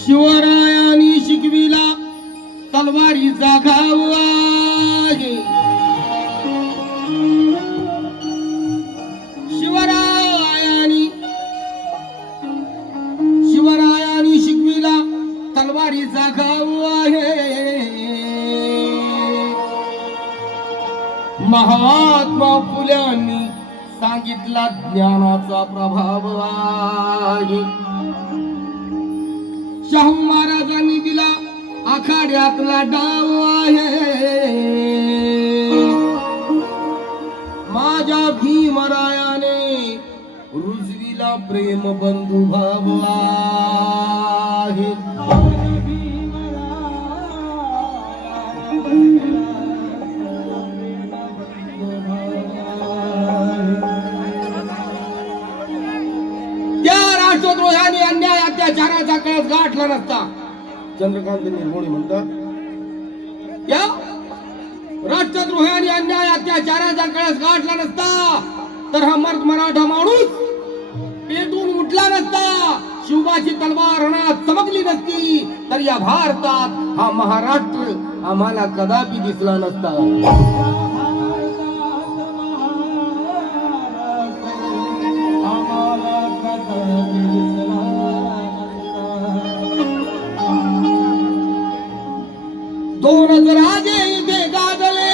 शिवरायानी शिकविला तलवारीचा घाव आहे. शिवरायानी शिकविला तलवारीचा घाव आहे. महात्मा फुल्यांनी सांगितला ज्ञानाचा प्रभाव आहे. शाहू महाराजांनी दिला आखाड्यातला डाव आहे. माझ्या भीमरायाने रुजविला प्रेम बंधू भाव आहे. त्या राष्ट्रद्रोहाने अन्याय अत्याचाराचा कळस गाठला नसता, चंद्रकांत निर्मोही म्हणतात, या राष्ट्रद्रोहाने अन्याय अत्याचाराचा कळस गाठला नसता तर हा मराठा माणूस पेटून उठला नसता. शिवबाची तलवार रणात चमकली नसती तर या भारतात हा महाराष्ट्र आम्हाला कदापि दिसला नसता. दोनच राजे इथे गाजले,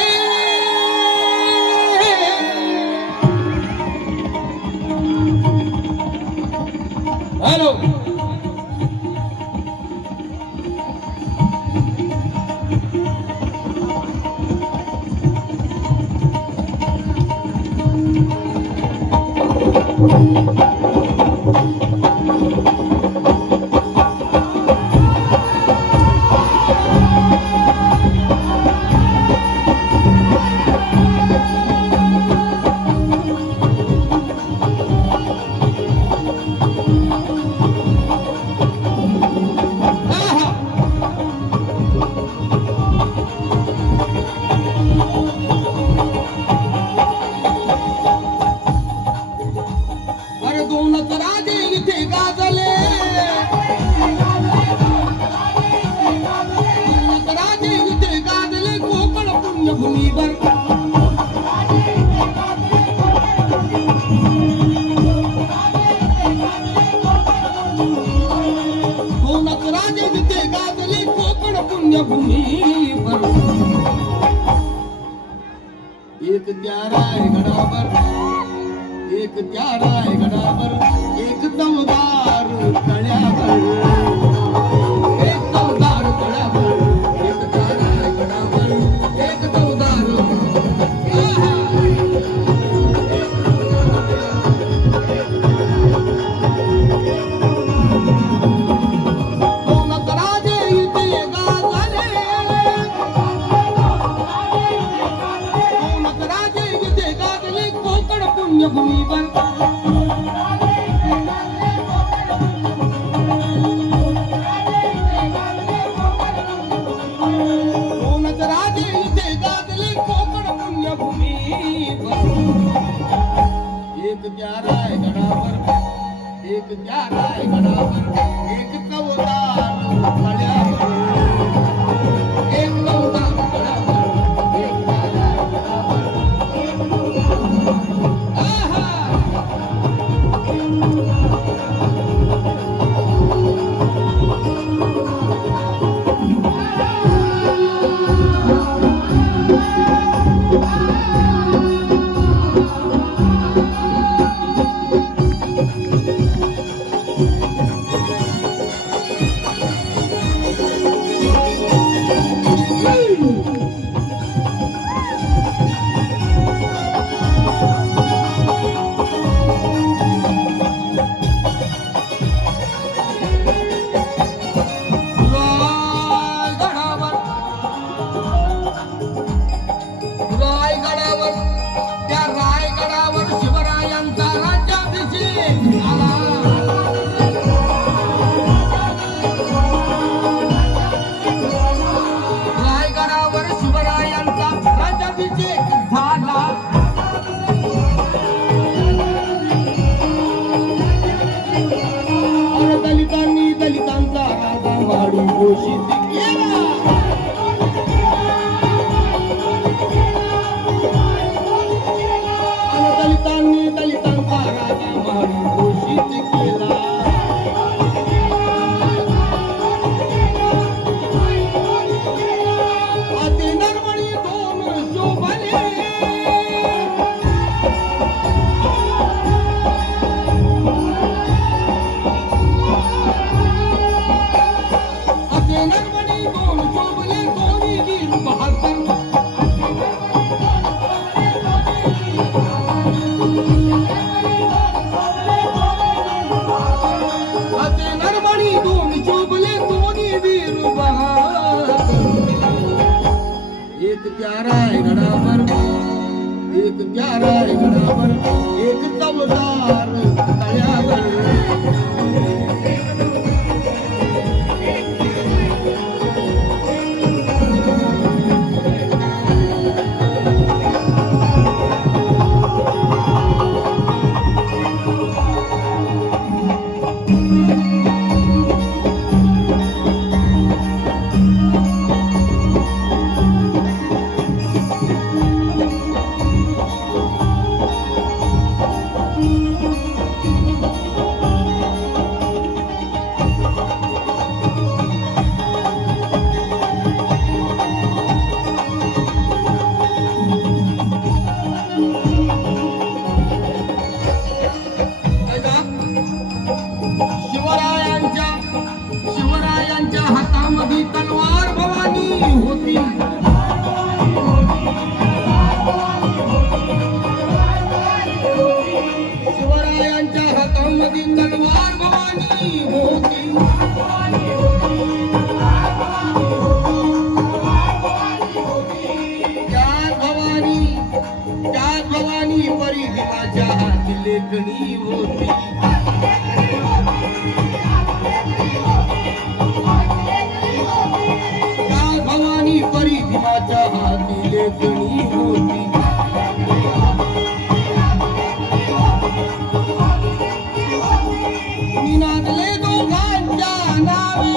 हॅलो भूमीवर दोनच राजे जिथे गाजले कोकण पुण्यभूमीवर. एक त्या रायगडावर, एक त्या रायगडावर, एक दमदार तळ्यावर, एक दमदार तळ्यावर, एक त्या रायगडावर, एक दमदार दोनच राजे इथे गाजले, दोनच राजे इथे गाजले कोकण पुण्यभूमीवर. एक त्या रायगडावर, एक त्या रायगडावर, एक चवदार तळ्यावर, एक चवदार तळ्यावर, एक त्या रायगडावर, माडी घोषित केला. आणि दलितांनी दलितांचा राजा माडी घोषित केला. अति नरमणी दोन शोभले. अति नरमणी दोन शोभले दोन्ही वीर बहादूर. अति नरमणी दोन शोभले दोन्ही वीर बहादूर. एक प्यारा है गडावर, एक प्यारा है गडावर, एक चवदार तळ्यावर. शिवरायांच्या हातामध्ये तलवार भवानी होती. शिवरायांच्या हातामध्ये तलवार भवानी होती. त्या भवानी परी भीमाच्या हाती लेखणी होती. भवानी परी भीमाच्या हाती लेखणी होती. निनादले दोघांच्या नावे.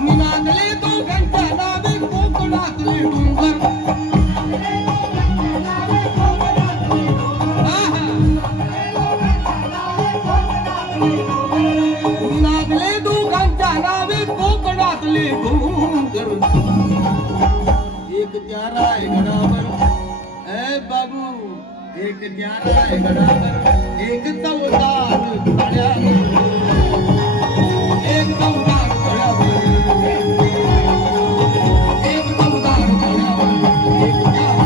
निनादले दोघांच्या नावे कोकणातले डोंगर. नागले दोघांच्या नावे कोकणातले डोंगर. एक प्यारा आहे गडावर, ए बाबू, एक प्यारा आहे गडावर, एक चवदार तळ्यावर. एक चवदार तळ्यावर, एक चवदार तळ्यावर, एक प्यारा.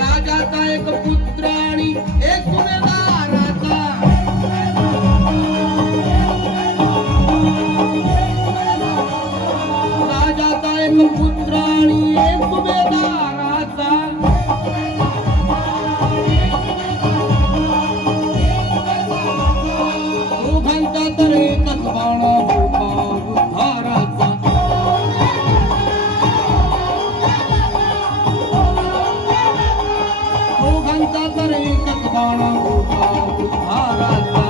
राजाचा एक पुत्र आणि एक सुभेदाराचा. राजाचा एक पुत्र आणि एक सुभेदाराचा. दोघांचा तर एकच बाण होता उद्धाराचा. दोघांचा तर एकच बाण होता उद्धाराचा.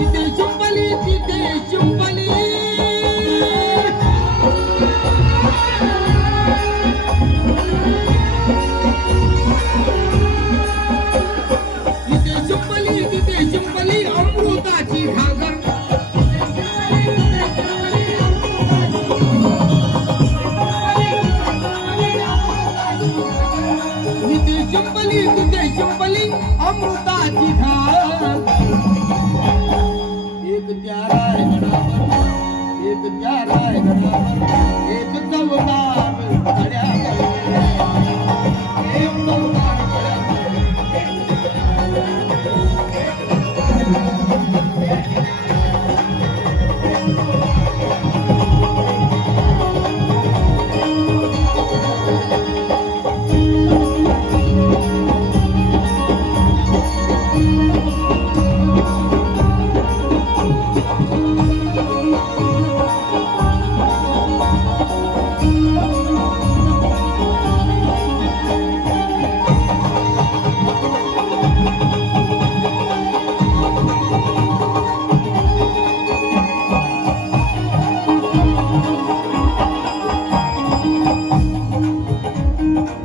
इथे चुंबली तिथे चुंबली. इथे चुंबली तिथे निते शिंपली तुझे शिंपली अमृताची घाल एक त्यारा आहे गडावर एक त्यारा आहे गडावर एक चवदार गड्यावर एक चवदार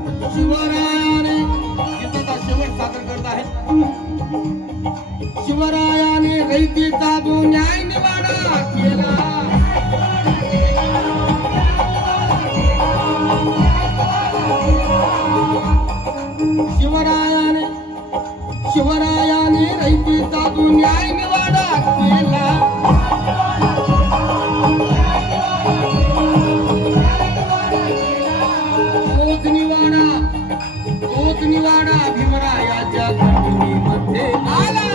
शिवरायाने गीताचा शेवट सादर करत आहे. शिवरायाने रयतेचा जो न्याय निवाडा केला शिवरायाने रयतेचा जो न्याय निवाडा केला तोच निवाडा भीमरायाच्या घटनेमध्ये आला.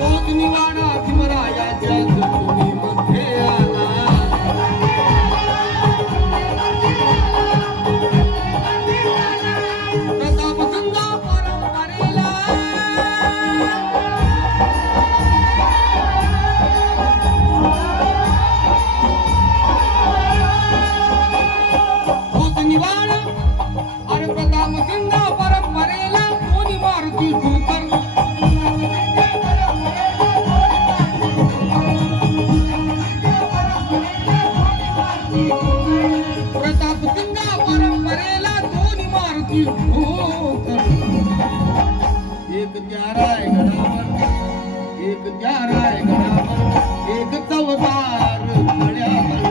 तोच निवाडा भीमरायाच्या घटनेमध्ये आला. प्रतापगंगा परंपरेला निवाडा आणि प्रतापगंगा परंपरेला कोणी मारुती धुकर प्रतापगंगा परंपरेला कोणी मारुती धुकर एक त्यारा आहे गडावर एक त्यारा आहे गडावर एक चवदार गड्यावर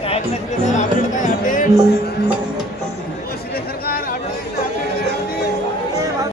काय